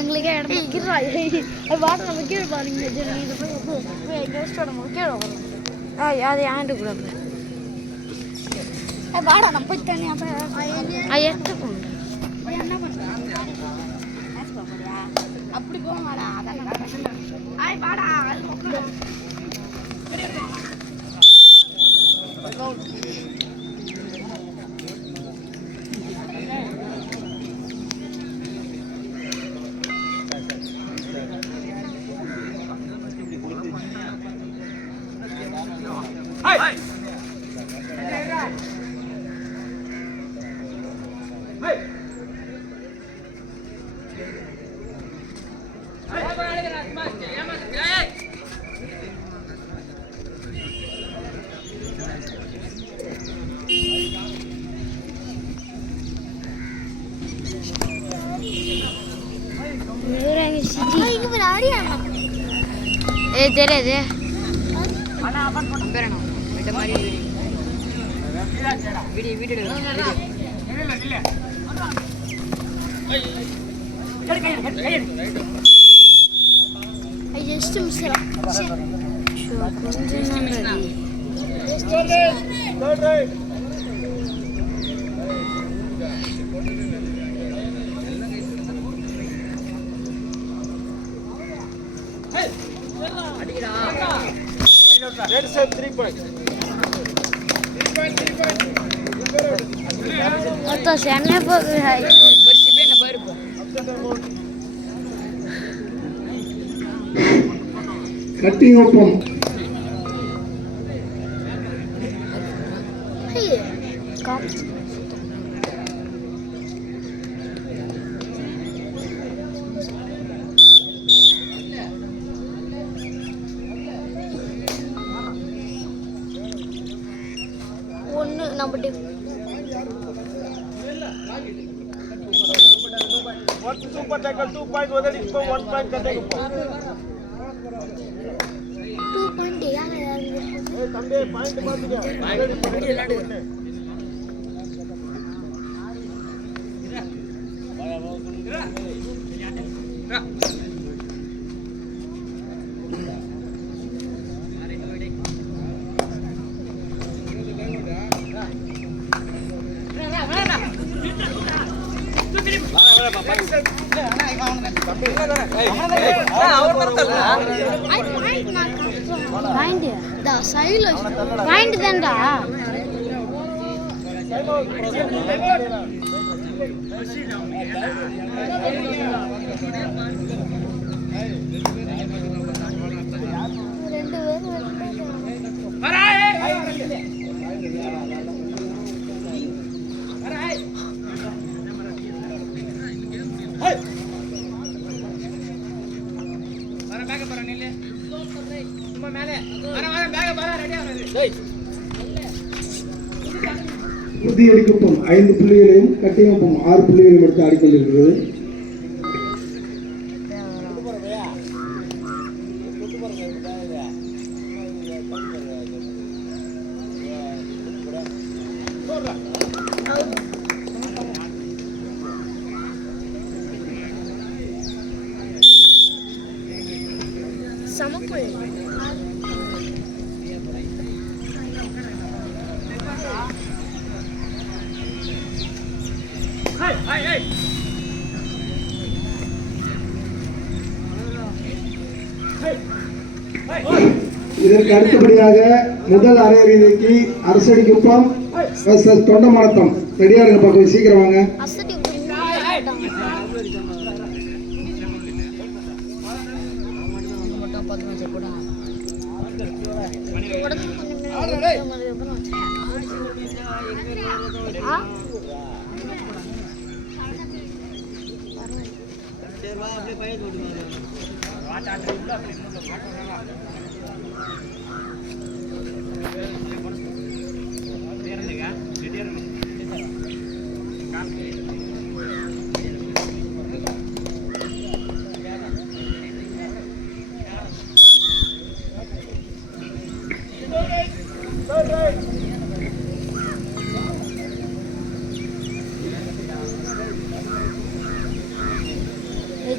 எங்களுக்கே இடம் வாட்டர் நம்ம கீழே பாருங்க. இது போய் எங்கள் வச்சுட்டு நம்ம கீழே வரலாம். அது ஆண்டு கூட வாடா நம்ம போய் தண்ணி எடுத்துக்கோங்க. என்ன பண்ணுறேன் அப்படி போக வாடா. அதான் வாடா தெரியாது. கட்டியொப்பம் ஒன்று நம்ம சூப்பர் டேக்கல் 2 பாயிண்ட் வதடி இப்போ 1 பாயிண்ட் கட்டேக்கு போ 2 பாயிண்ட் யார் ஏய் தம்பி பாயிண்ட் பாத்துங்க விளையாடு பாயிண்ட் தான்டா. புதியடிக்குப்பம் 5 புள்ளிகளையும் கட்டியொப்பம் 6 புள்ளிகளையும் எடுத்து ஆடிக்கொண்டிருக்கிறது. இதற்கு அடுத்தபடியாக முதல் அரையிறுதிக்கு அரசடிக்குப்பம் வெர்சஸ் தொண்டமானத்தம். ரெடியா இருங்க பாக்க, சீக்கிரம் வாங்க.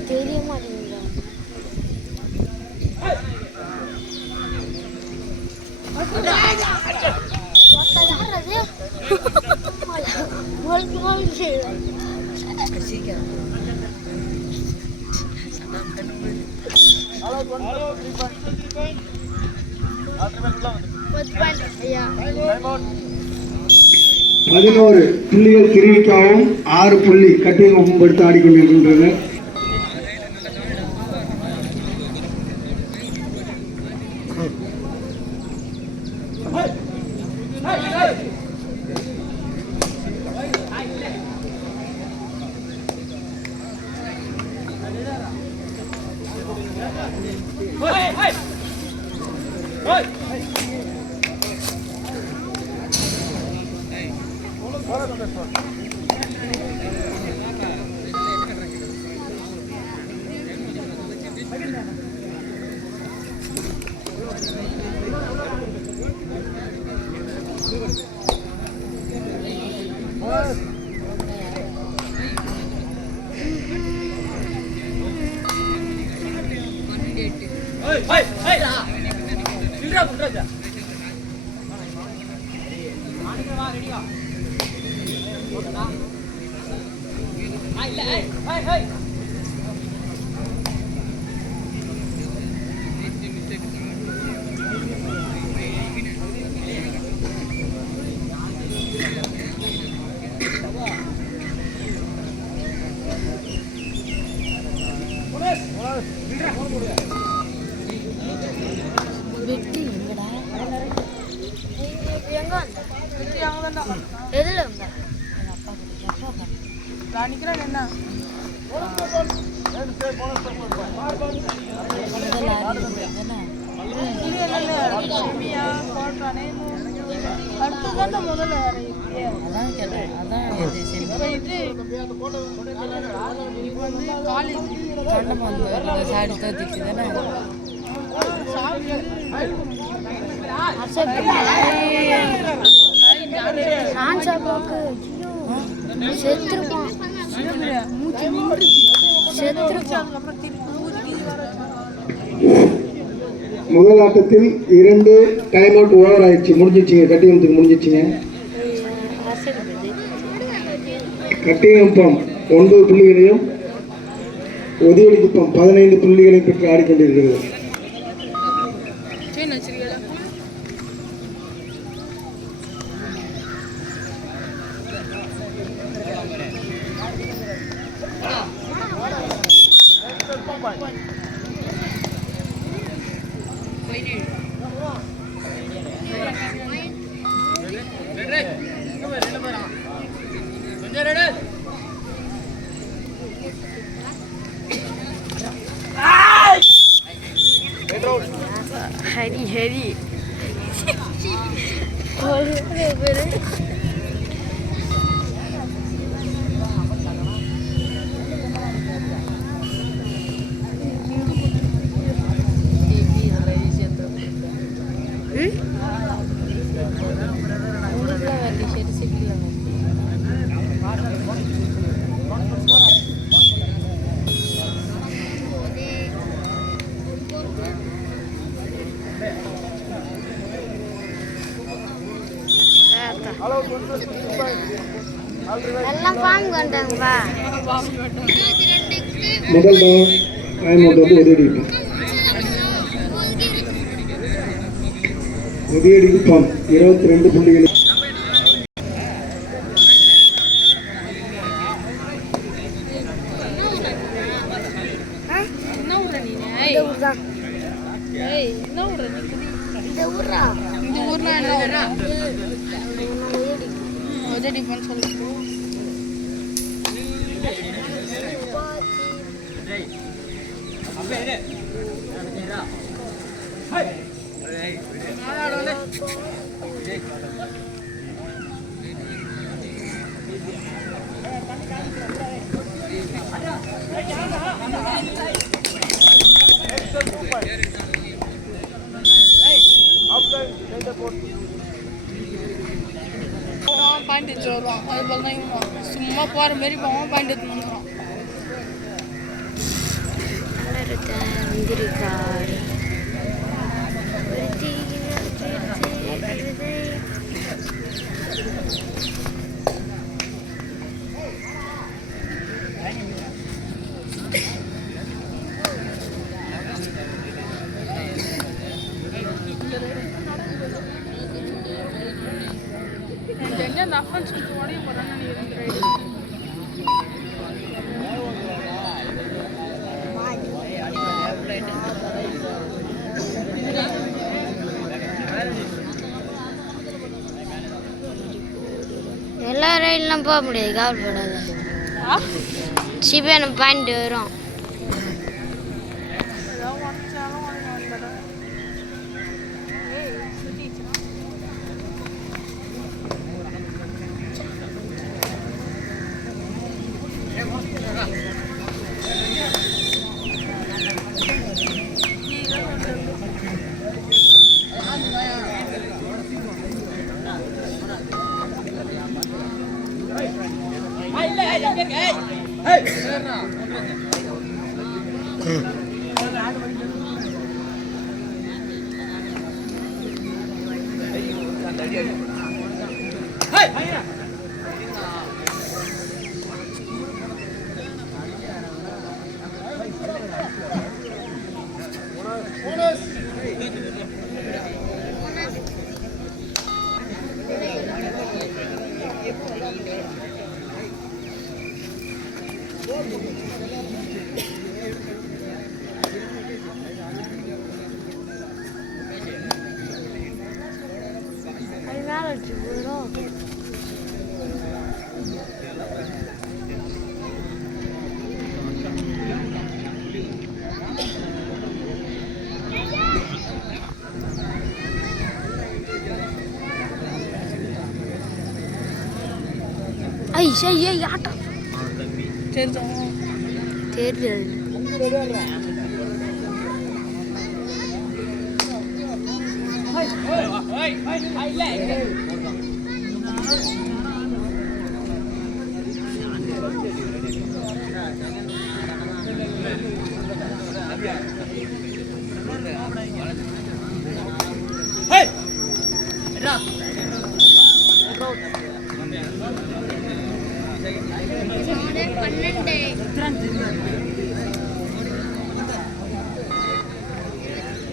தெரிய மாட்டேங்குது. பதினோரு புள்ளிகள் திருவிக்காவும் 6 புள்ளி கட்டியமும் எடுத்து ஆடிக்கொண்டிருக்கின்றனர். எதுல இருந்தா அடுத்ததான் முதல்ல அதான் கேட்டேன். அதான் காலேஜ் கண்டம் வந்து சாடி தோத்திச்சு தானே முதல் ஆட்டத்தில் 2 டைம் அவுட் ஓவர் ஆயிடுச்சு. முடிஞ்சிச்சுங்க. கட்டியமுத்துக்கு முடிஞ்சிச்சுங்க. கட்டியமுப்பம் 9 புள்ளிகளையும் ஒதியடிக்குப்பம் 15 புள்ளிகளையும் பெற்று ஆடிக்கொண்டிருக்கிறது. ஹரி ஹரி எல்லாம் ஃபார்ம் கொண்டாங்கப்பா. முதல் டைம் அவுட் வந்து ஒதியடிக்குப்பம் 22 புள்ளிகள். பாயிண்ட் வச்சு வருவான். அது போல தான் இவன் சும்மா போகிற மாரி போவான், பாயிண்ட் எடுத்து வந்துடுவான். வந்திருக்கார். எல்லா ரயில்லாம் போக முடியாது, கவலைப்படாத. சிபிஎன் பாயிண்ட் வரும். ஐய் ஆட்டம் தெரியாது.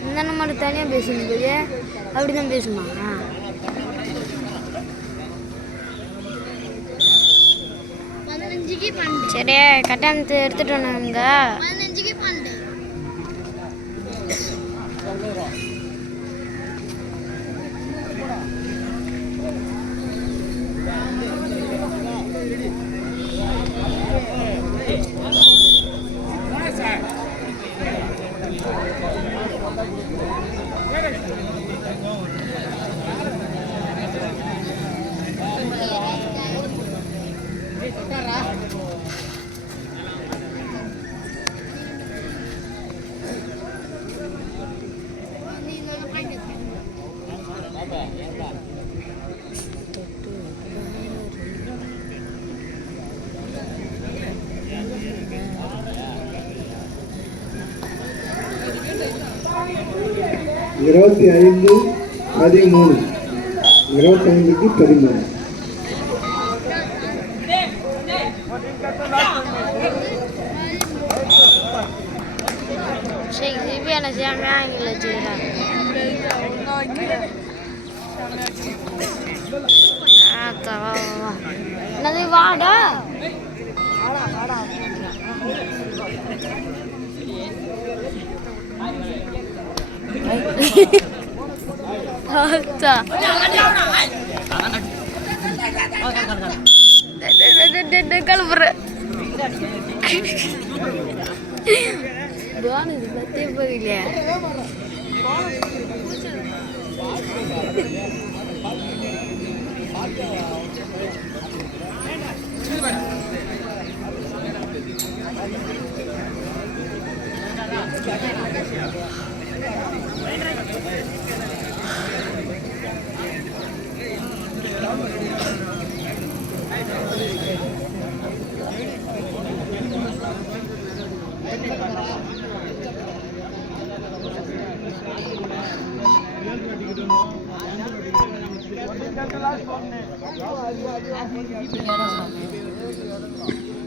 இந்த நம்ம தனியாக பேசணும் போது அப்படிதான் பேசுமா? சரி, கட்டணத்தை எடுத்துட்டு வந்தாங்க. இருபத்தி 13 25க்கு 13. என்னது வாடா கலப்புற பத்தே போகலையா?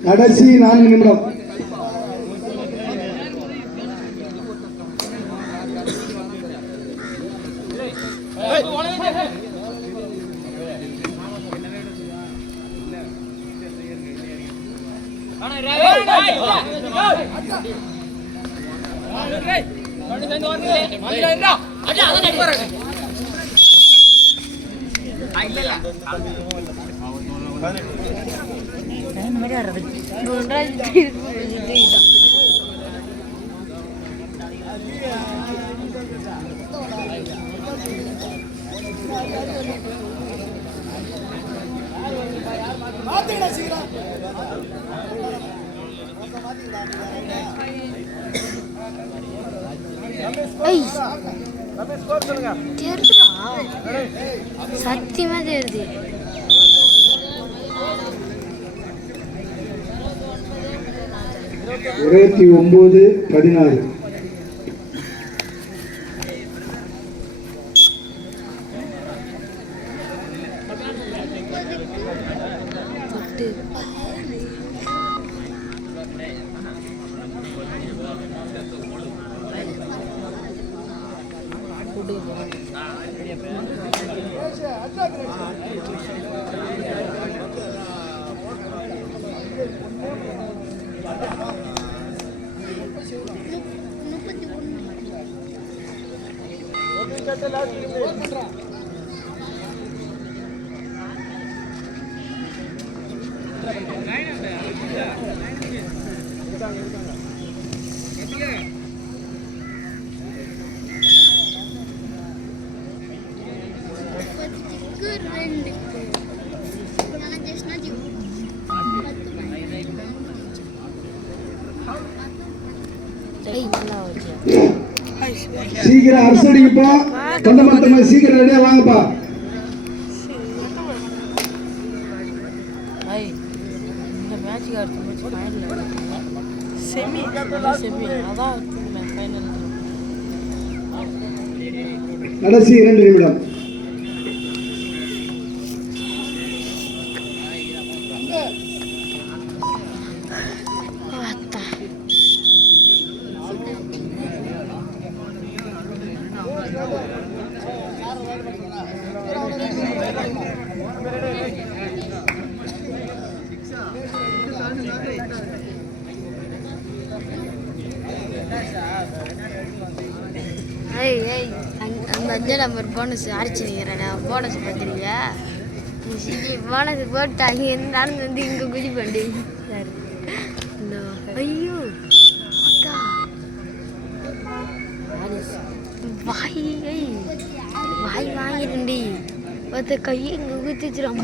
கடைசி 4 நிமிடம். சத்தியமா தெரியுது. 29-16. சீக்கிரம் அரசடிப்பா. தொண்டை மரத்தம்மா சீக்கிரம் ரெடியா வாங்கப்பா. கடைசி 2 நிமிடம். அந்த நம்பர் போனஸ் அடிச்சுக்கிறேன். போனஸ் பார்த்துருக்கியா? போனஸ் போட்டு அங்கேருந்து நடந்து வந்து இங்கே குதி பண்ணி ஐயோ வாய் வாங்கிருண்டி ஒருத்த கையை இங்கே குத்திச்சுடும்.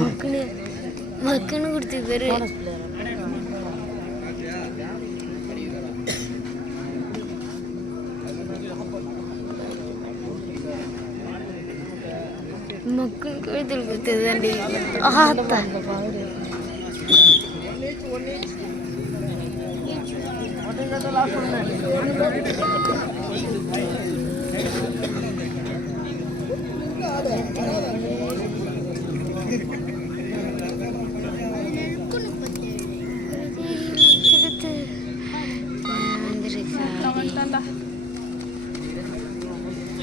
மக்குன்னு கொடுத்து பேரு மக்கள் கழுத்தில் குத்துதாண்டி. ஆத்தா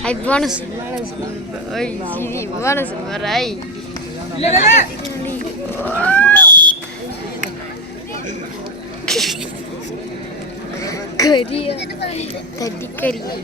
Ay, bonus. Ay, sí, bonus por ahí. Quería. Tadi quería.